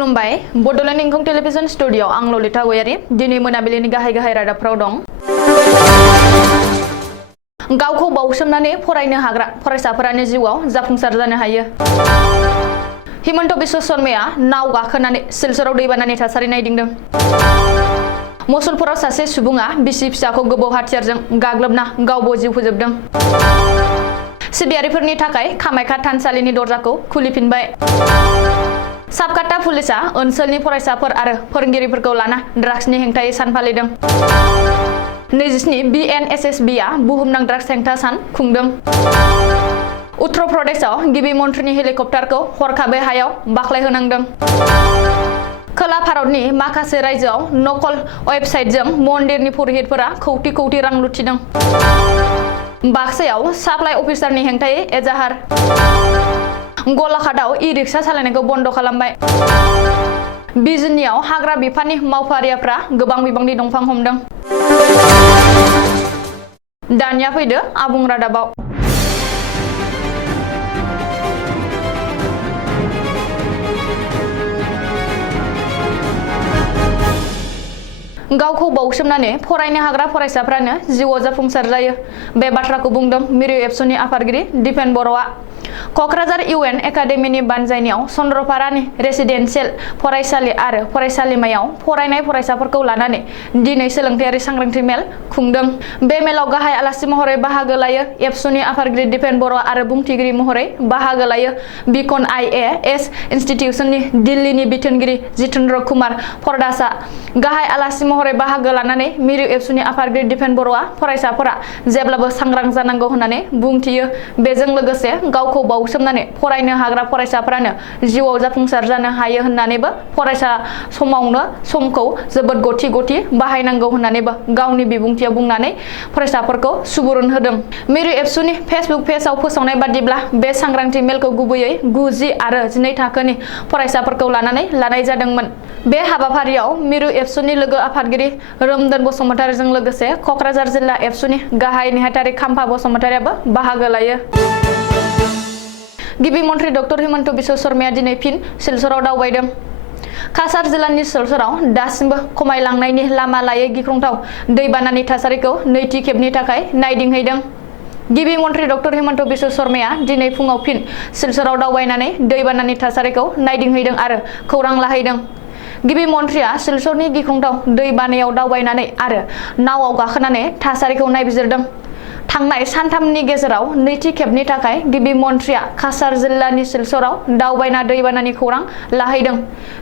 खुलुमबाय Bodoland इंखं television studio आं ललिता गयारी दिनै मोनाबिलिनि गाहाय रादाबफ्राव दं। गावखौ बाउसोमनानै फरायनो हाग्रा फरायसाफोरानो जिउआव जाफुंसार जानो हायो। हिमन्त बिश्व शर्माया नाव गाखोनानै सिलचराव दैबानानि थासारि नायदिंदों। मुसलपुराव सासे सुबुङा बिसि फिसाखौ गोबौ हाथियारजों गाग्लोबना गावबो जिउ फोजोबदों। सिबियारिफोरनि थाखाय कामाख्या थानसालिनि दरजाखौ खुलिफिनबाय। साबकाटा पुलिसा ओनसोलनि फरायसाफोर आरो फोरोंगिरिफोरखौ लाना ड्राग्सनि हेंथायै सान फालिदों। 27 BNSSB आ बुहुमनां ड्राग्स हेंथा सान खुंदों। उत्तर प्रदेशआव गिबि मन्थ्रिनि हेलिकप्टारखौ हरखाबै हायाव बाख्लायहोनांदों। खोला भारतनि माखासे रायजोआव नकल वेबसाइटजों मन्दिरनि पुरहितफोरा कौटि कौटि रां लुथिदों। बाक्सायाव साप्लाइ अफिसारनि हेंथायै एजाहार। गलाघाटआव ई-रिक्शा सालायनायखौ बन्द खालामबाय। बिजिनियाव हाग्रा बिफाननि मावफारियाफ्रा गोबां बिबांनि दंफां हमदों। दानिया फैदो आबुं रादाबाव। गावखौ बाउसोमनानै फरायनो हाग्रा फरायसाफ्रानो जिउआव जाफुंसार जायो। बे बाथ्राखौ बुंदों मिरु एबसुनि आफादगिरि दिपेन बर'आ। कक्राझार UN एकाडेमिनि बानजायनायाव चन्द्रपारानि रेसिडेन्सियेल फरायसालि आरो फरायसालिमायाव फरायनाय फरायसाफोरखौ लानानै दिनै सोलोंथायारि सांग्रांथि मेल खुंदों। बे मेलाव गाहाय आलासि महरै बाहागो लायो एबसुनि आफादगिरि दिपेन बर' आरो बुंथिगिरि महरै बाहागो लायो बिकन IAS इन्स्टिटिउसननि दिल्लीनि बिथोनगिरि जितेन्द्र कुमार फरदासआ। गाहाय आलासि महरै बाहागो लानानै मिरु एबसुनि आफादगिरि दिपेन बर'आ फरायसाफोरा जेब्लाबो सांग्रां जानांगौ होननानै बुंथियो। बेजों लोगोसे गावखौ बाउसोमनानै फरायनो हाग्रा फरायसाफोरानो जिउआव जाफुंसार जानो हायो होननानैबो फरायसा समावनो समखौ जोबोद गथि गथि बाहायनांगौ होननानैबो गावनि बिबुंथियाव बुंनानै फरायसाफोरखौ सुबुरुन होदों। मिरु एबसुनि फेसबुक पेजआव फोसावनाय बादिब्ला बे सांग्रांथि मेलखौ गुबैयै 9, 10 आरो 12 थाखोनि फरायसाफोरखौ लानानै लानाय जादोंमोन। बे हाबाफारियाव मिरु एबसुनि लोगो आफादगिरि रोमदोन बसुमतारिजों लोगोसे कक्राझार जिल्ला एबसुनि गाहाय नेहाथारि खाम्फा बसुमतारियाबो बाहागो लायो। गिबि मन्थ्रि डक्टर हिमन्त बिश्व शर्माया दिनै फिन सिलचराव दावबायदों। काछार जिल्लानि सिलचराव दासिमबो खमायलांनायनि लामा लायै गिख्रंथाव दैबानानि थासारिखौ नैथि खेबनि थाखाय नायदिंहैदों। गिबि मन्थ्रि डक्टर हिमन्त बिश्व शर्माया दिनै फुङाव फिन सिलचराव दावबायनानै दैबानानि थासारिखौ नायदिंहैदों आरो खौरां लाहैदों। गिबि मन्थ्रिया सिलचरनि गिख्रंथाव दै बानायाव दावबायनानै आरो नावआव गाखोनानै थासारिखौ नायबिजिरदों। थांनाय सानथामनि गेजेराव नैथि खेबनि थाखाय गिबि मन्थ्रिया काछार जिल्लानि सिलचराव दावबायना दैबानानि खौरां लाहैदों।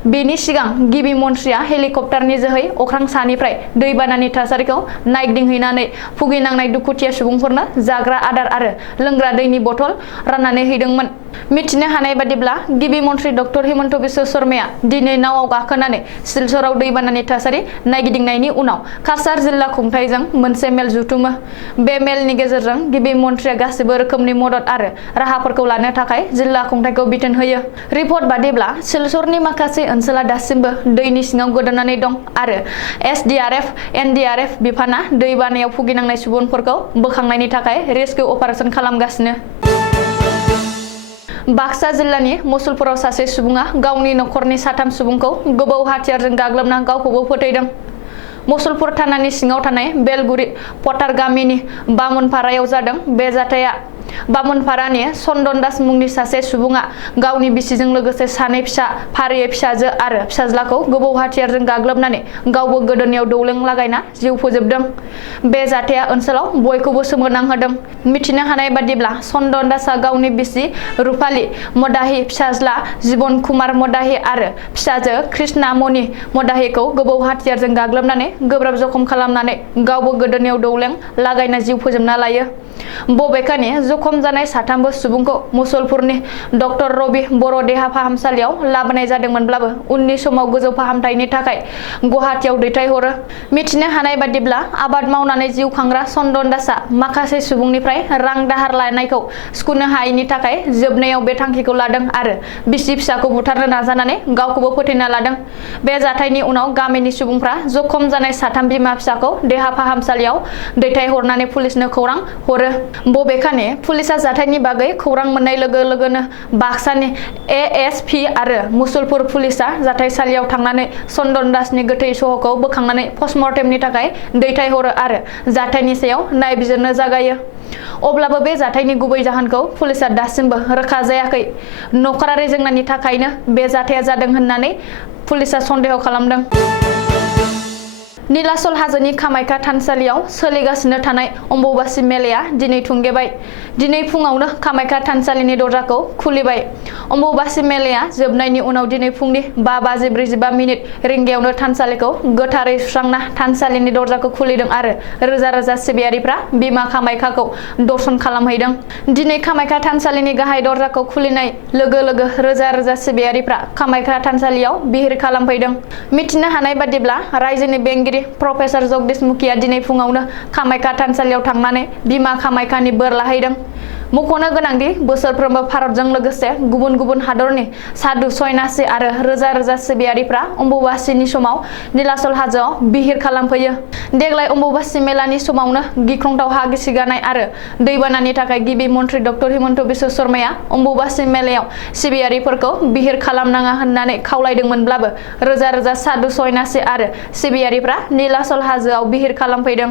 बेनि सिगां गिबि मन्थ्रिया हेलिकप्टारनि जोहै अख्रां सानिफ्राय दैबानानि थासारिखौ नायदिंहैनानै भुगिनांनाय दुखुथिया सुबुंफोरनो जाग्रा आदार आरो लोंग्रा दैनि बथल राननानै हैदोंमोन। मिथिनो हानाय बादिब्ला गिबि मन्थ्रि डक्टर हिमन्त बिश्व शर्माया दिनै नावआव गाखोनानै सिलचराव दैबानानि थासारि नायगिदिंनायनि उनाव काछार जिल्ला खुंथायजों मोनसे मेल जुथुमो। बे मेलनि गेजेरजों गिबि मन्थ्रिया गासिबो रोखोमनि मदद आरो राहाफोरखौ लानो थाखाय जिल्ला खुंथायखौ बिथोन होयो। रिपर्ट बादिब्ला सिलचरनि माखासे ओनसोला दासिमबो दैनि सिङाव गोदोनानै दं आरो SDRF, NDRF बिफाना दै बानायाव भुगिनांनाय सुबुंफोरखौ बोखांनायनि थाखाय रेस्किउ अपारेशन खालामगासिनो। बाक्सा जिल्लानि मुसलपुराव सासे सुबुङा गावनि नखरनि 3 सुबुंखौ गोबौ हाथियारजों गाग्लोबना गावखौबो फोथैदों। मुसलपुर थानानि सिङाव थानाय बेलगुरि पटार गामिनि बामुनपारायाव जादों बे जाथाया। बामुनपारानि चन्दन दास मुंनि सासे सुबुङा गावनि बिसिजों लोगोसे 2 फिसा फारियै फिसाजो आरो फिसाज्लाखौ गोबौ हाथियारजों गाग्लोबनानै गावबो गोदोनायाव दौलें लागायना जिउ फोजोबदों। बे जाथाया ओनसोलाव बयखौबो सोमोनांहोदों। मिथिनो हानाय बादिब्ला चन्दन दासआ गावनि बिसि रुपाली मदाहि, फिसाज्ला जीवन कुमार मदाहि आरो फिसाजो कृष्णा मणि मदाहिखौ गोबौ हाथियारजों गाग्लोबनानै गोब्राब जखम खालामनानै गावबो गोदोनायाव दौलें लागायना जिउ फोजोबना लायो। बबेखानि जखम जानाय 3 सुबुंखौ मुसलपुरनि डक्टर रबि बर' देहा फाहामसालियाव लाबोनाय जादोंमोनब्लाबो उननि समाव गोजौ फाहामथायनि थाखाय गुवाहाटीआव दैथायहरो। मिथिनो हानाय बादिब्ला आबाद मावनानै जिउ खांग्रा चन्दन दासआ माखासे सुबुंनिफ्राय रां दाहार लानायखौ सुख'नो हायैनि थाखाय जोबनायाव बे थांखिखौ लादों आरो बिसि फिसाखौ बुथारनो नाजानानै गावखौबो फोथैना लादों। बे जाथायनि उनाव गामिनि सुबुंफ्रा जखम जानाय 3 बिमा फिसाखौ देहा फाहामसालियाव दैथायहरनानै पुलिसनो खौरां हरो। बबेखानि पुलिसा जाथायनि बागै खौरां मोननाय लोगो लोगोनो बाक्सानि एएसपि आरो मुसलपुर पुलिसा जाथायसालियाव थांनानै चन्दन दासनि गोथै सहखौ बोखांनानै पस्टमर्टेमनि थाखाय दैथायहरो आरो जाथायनि सायाव नायबिजिरनो जागायो। अब्लाबो बे जाथायनि गुबै जाहोनखौ पुलिसा दासिमबो रोखा जायाखै। नखरारि जेंनानि थाखायनो बे जाथाया जादों होननानै पुलिसा सन्देह खालामदों। नीलाचल हाजोनि कामाख्या थानसालियाव सोलिगासिनो थानाय अम्बुबाची मेलाया दिनै थुंगेबाय। दिनै फुङावनो कामाख्या थानसालिनि दरजाखौ खुलिबाय। अम्बुबाची मेलाया जोबनायनि उनाव दिनै फुंनि 5:45 रिंगायावनो थानसालिखौ गोथारै सुस्रांना थानसालिनि दरजाखौ खुलिदों आरो रोजा रोजा सिबियारिफ्रा बिमा कामाख्याखौ दर्शन खालामहैदों। दिनै कामाख्या थानसालिनि गाहाय दरजाखौ खुलिनाय लोगो लोगो रोजा रोजा सिबियारिफ्रा कामाख्या थानसालियाव बिहिर खालामफैदों। मिथिनो हानाय बादिब्ला रायजोनि बेंगिरि प्रफेसर जगदीश मुखिया दिनै फुङावनो कामाख्या थानसालियाव थांनानै बिमा कामाख्यानि बोर लाहैदों। मख'नो गोनांदि बोसोरफ्रोमबो भारतजों लोगोसे गुबुन गुबुन हादरनि साधु सन्यासि आरो रोजा रोजा सिबियारिफ्रा अम्बुबाचीनि समाव नीलाचल हाजोआव बिहिर खालामफैयो। देग्लाय अम्बुबाची मेलानि समावनो गिख्रंथाव हा गिसिगानाय आरो दैबानानि थाखाय गिबि मन्त्रि डक्टर हिमन्त बिश्व शर्माया अम्बुबाची मेलायाव सिबियारिफोरखौ बिहिर खालामनाङा होननानै खावलायदोंमोनब्लाबो रोजा रोजा साधु सन्यासि आरो सिबियारिफ्रा नीलाचल हाजोआव बिहिर खालामफैदों।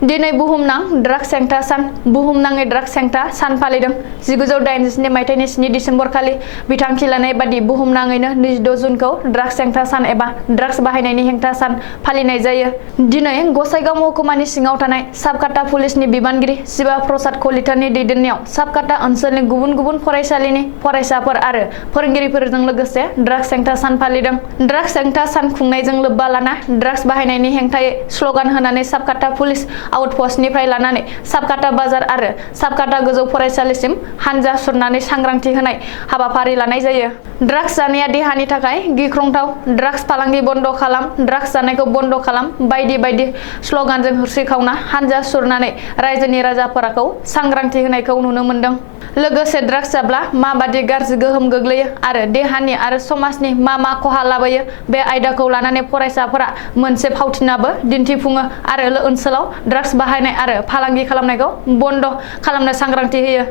दिनै बुहुमनां ड्राग्स हेंथा सान। बुहुमनाङै ड्राग्स हेंथा सान फालिदों। 1987 मायथाइनि 7 दिसेम्बर खालि बिथांखि लानाय बादि बुहुमनाङैनो 26 जुनखौ ड्राग्स हेंथा सान एबा ड्राग्स बाहायनायनि हेंथा सान फालिनाय जायो। दिनै गसाइगाव महकुमानि सिङाव थानाय साबकाटा पुलिसनि बिबानगिरि शिवा प्रसाद कलितानि दैदेननायाव साबकाटा ओनसोलनि गुबुन गुबुन फरायसालिनि फरायसाफोर आरो फोरोंगिरिफोरजों लोगोसे ड्राग्स हेंथा सान फालिदों। ड्राग्स हेंथा सान खुंनायजों लोब्बा लाना ड्राग्स बाहायनायनि हेंथायै स्लगान होनानै साबकाटा पुलिस आउटपस्टनिफ्राय लानानै साबकाटा बाजार आरो साबकाटा गोजौ फरायसालिसिम हानजा सुरनानै सांग्रांथि होनाय हाबाफारि लानाय जायो। ड्राग्स जानाया देहानि थाखाय गिख्रंथाव, ड्राग्स फालांगि बन्द खालाम, ड्राग्स जानायखौ बन्द खालाम बायदि बायदि स्लगानजों होस्रिखावना हानजा सुरनानै रायजोनि राजाफोरखौ सांग्रांथि होनायखौ नुनो मोन्दों। लोगोसे ड्राग्स जाब्ला माबादि गाज्रि गोहोम गोग्लैयो आरो देहानि आरो समाजनि मा खहा लाबोयो बे आयदाखौ लानानै फरायसाफोरा मोनसे फावथिनाबो दिन्थिफुङो आरो ओनसोलाव ड्राग्स बाहायनाय आरो फालांगि खालामनायखौ बन्द खालामनो सांग्रांथि होयो।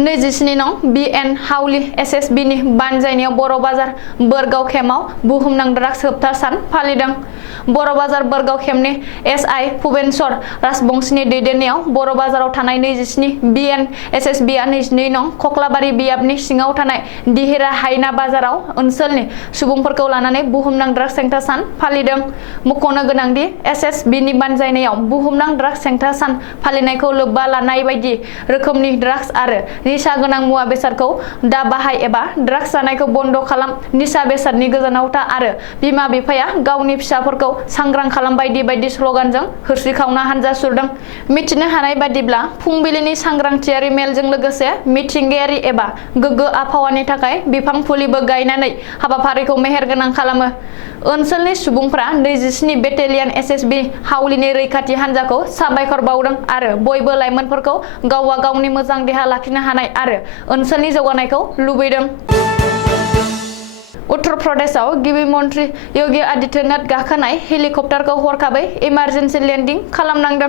27 नं BN हाउलि SSB नि बानजायनायाव बर' बाजार बोरगाव केम्पआव बुहुमनां ड्राग्स होबथा सान फालिदों। बर' बाजार बोरगाव केम्पनि SI भुबेनश्वर राजबंशीनि दैदेननायाव बर' बाजाराव थानाय 27 BN SSB आ 22 नं खख्लाबारि बियाबनि सिङाव थानाय दिहिरा हायना बाजाराव ओनसोलनि सुबुंफोरखौ लानानै बुहुमनां ड्राग्स हेंथा सान फालिदों। मख'नो गोनांदि SSB नि बानजायनायाव बुहुमनां ड्राग्स हेंथा सान फालिनायखौ लोब्बा लानाय बायदि रोखोमनि ड्राग्स आरो निसा गोनां मुवा बेसादखौ दा बाहाय एबा ड्राग्स जानायखौ बन्द खालाम, निसा बेसादनि गोजानाव था आरो बिमा बिफाया गावनि फिसाफोरखौ सांग्रां खालाम बायदि बायदि स्लगानजों होस्रिखावना हानजा सुरदों। मिथिनो हानाय बादिब्ला फुंबिलिनि सांग्रांथियारि मेलजों लोगोसे मिथिंगायारि एबा गोग्गो आबहावानि थाखाय बिफां फुलिबो गायनानै हाबाफारिखौ मेहेरगोनां खालामो। ओनसोलनि सुबुंफ्रा 27 बेटेलियन SSB हाउलिनि रैखाथि हानजाखौ साबायखर बावदों आरो बयबो लाइमोनफोरखौ गावबा गावनि मोजां देहा लाखिनो हानाय आरो ओनसोलनि जौगानायखौ लुबैदों। उत्तर प्रदेशआव गिबि मन्त्रि योगी आदित्यनाथ गाखोनाय हेलिकप्टारखौ हरखाबै इमारजेन्सि लेन्डिं खालामनांदों।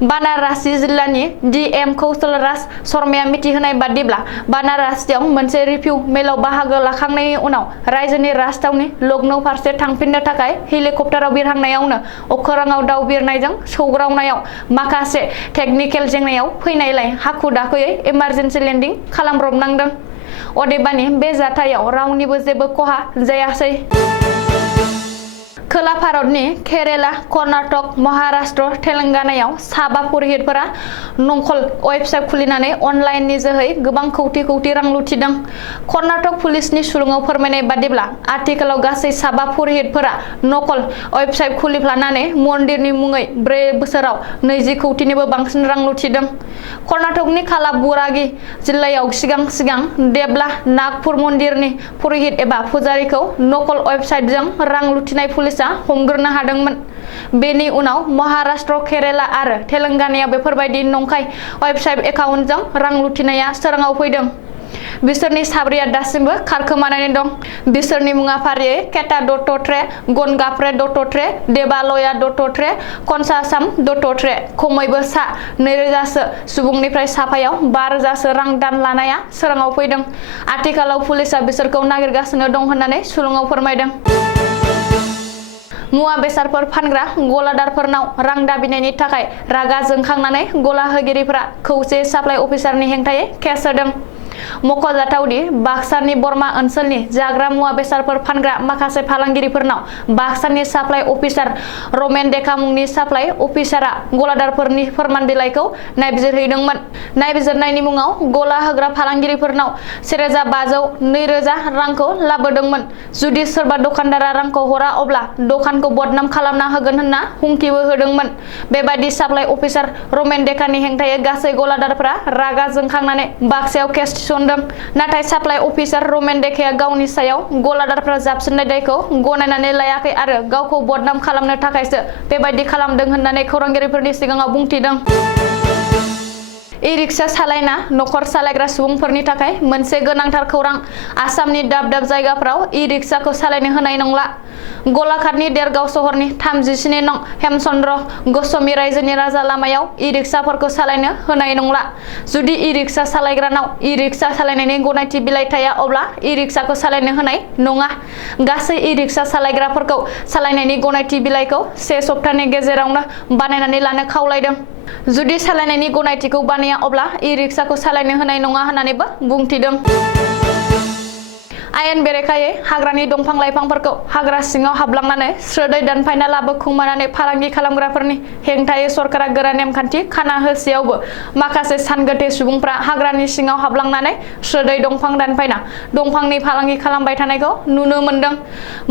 बानारासि जिल्लानि DM कौशल राज शर्माया मिथिहोनाय बादिब्ला बानारासियाव मोनसे रिभिउ मेलाव बाहागो लाखांनायनि उनाव रायजोनि राजथावनि लखनौ फारसे थांफिननो थाखाय हेलिकप्टाराव बिरहांनायावनो अख्राङाव दाव बिरनायजों सौग्रावनायाव माखासे टेकनिकेल जेंनायाव फैनायलाय हाखु दाखुयै इमारजेन्सि लेन्डिं खालामब्रबनांदों। अदेबानि बे जाथायाव रावनिबो जेबो खहा जायासै। खोला भारतनि केरेला, कर्नाटक, महाराष्ट्र, तेलेंगानायाव साबा पुरहितफोरा नंखल वेबसाइट खुलिनानै अनलाइननि जोहै गोबां कौटि कौटि रां लुथिदों। कर्नाटक पुलिसनि सुलुङाव फोरमायनाय बादिब्ला आथिखालाव गासै साबा पुरहितफोरा नकल वेबसाइट खुलिफ्लानानै मन्दिरनि मुङै 4 बोसोराव 20 कौटिनिबो बांसिन रां लुथिदों। कर्नाटकनि कालाबुरागि जिल्लायाव सिगां देबला नागपुर मन्दिरनि पुरहित एबा पुजारीखौ नकल वेबसाइटजों रां लुथिनाय पुलिस हमग्रोनो हादोंमोन। बेनि उनाव महाराष्ट्र, केरेला आरो तेलेंगानायाव बेफोरबायदि नंखाय वेबसाइट एकाउन्टजों रां लुथिनाया सोराङाव फैदों। बिसोरनि साब्रैया दासिमबो खारखोमानानै दं। बिसोरनि मुङा फारियै केटा दत्तत्रे, गनगाप्रे दत्तत्रे, देबालया दत्तत्रे, कनसासाम दत्तत्रे। खमैबो सा 2000सो सुबुंनिफ्राय साफायाव 5000सो रां दान लानाया सोराङाव फैदों। आथिखालाव पुलिसआ बिसोरखौ नागिरगासिनो दं होननानै सुलुङाव फोरमायदों। मुवा बेसादफोर फानग्रा गलादारफोरनाव रां दाबिनायनि थाखाय रागा जोंखांनानै गला होगिरिफोरा खौसे साप्लाइ अफिसारनि हेंथायै केस होदों। मख'जाथावदि बाक्सानि बरमा ओनसोलनि जाग्रा मुवा बेसादफोर फानग्रा माखासे फालांगिरिफोरनाव बाक्सानि साप्लाइ अफिसार रमेन डेका मुंनि साप्लाइ अफिसारा गलादारफोरनि फोरमान बिलाइखौ नायबिजिरहैदोंमोन। नायबिजिरनायनि मुङाव गला होग्रा फालांगिरिफोरनाव 1500, 2000 रांखौ लाबोदोंमोन। जुदि सोरबा दखानदारा रांखौ हरा अब्ला दखानखौ बदनाम खालामना होगोन होनना हुमखिबो होदोंमोन। बेबादि साप्लाइ अफिसार रमेन डेकानि हेंथायै गासै गलादारफोरा रागा जोंखांनानै बाक्सायाव केस थिसनदों। नाथाय साप्लाइ अफिसार रमेन डेकाया गावनि सायाव गलादारफोरा जाबसिननाय दायखौ गनायनानै लायाखै आरो गावखौ बदनाम खालामनो थाखायसो बेबादि खालामदों होननानै खौरांगिरिफोरनि सिगाङाव बुंथिदों। ई-रिक्शा सालायना नखर सालायग्रा सुबुंफोरनि थाखाय मोनसे गोनांथार खौरां। आसामनि दाब दाब जायगाफोराव ई-रिक्शाखौ सालायनो होनाय नंला। गलाघाटनि देरगाव सहरनि 37 नं हेमचन्द्र गस्वामी रायजोनि राजा लामायाव ई-रिक्शाफोरखौ सालायनो होनाय नंला। जुदि ई-रिक्शा सालायग्रानाव ई-रिक्शा सालायनायनि गनायथि बिलाइ थाया अब्ला ई-रिक्शाखौ सालायनो होनाय नङा। गासै ई-रिक्शा सालायग्राफोरखौ सालायनायनि गनायथि बिलाइखौ 1 सप्ताहनि गेजेरावनो बानायनानै लानो खावलायदों। जुदि सालायनायनि गनायथिखौ बानाया अब्ला ई-रिक्शाखौ सालायनो होनाय नङा होननानैबो बुंथिदों। आयेन बेरेखायै हाग्रानि दंफां लाइफांफोरखौ हाग्रा सिङाव हाबलांनानै स्रोदै दानफायना लाबोखुमानानै फालांगि खालामग्राफोरनि हेंथायै सरकारा गोरा नेमखान्थि खाना होसेयावबो माखासे सानगोथे सुबुंफ्रा हाग्रानि सिङाव हाबलांनानै स्रोदै दंफां दानफायना दंफांनि फालांगि खालामबाय थानायखौ नुनो मोन्दों।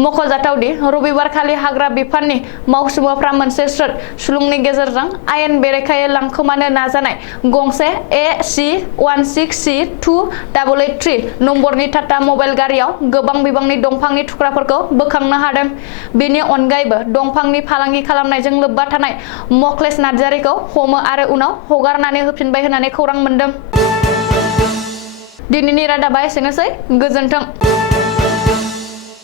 मख'जाथावदि रबिबारखालि हाग्रा बिफाननि मावसुमाफ्रा मोनसे स्रोद सुलुंनि गेजेरजों आयेन बेरेखायै लांखोमानो नाजानाय गंसे AC16C2883 नम्बरनि टाटा मबाइल गारियाव गोबां बिबांनि दंफांनि थुख्राफोरखौ बोखांनो हादों। बेनि अनगायैबो दंफांनि फालांगि खालामनायजों लोब्बा थानाय मक्लेश नार्जारिखौ हमो आरो उनाव हगारनानै होफिनबाय होननानै खौरां मोन्दों। दिनैनि रादाबा एसेनोसै। गोजोन्थों।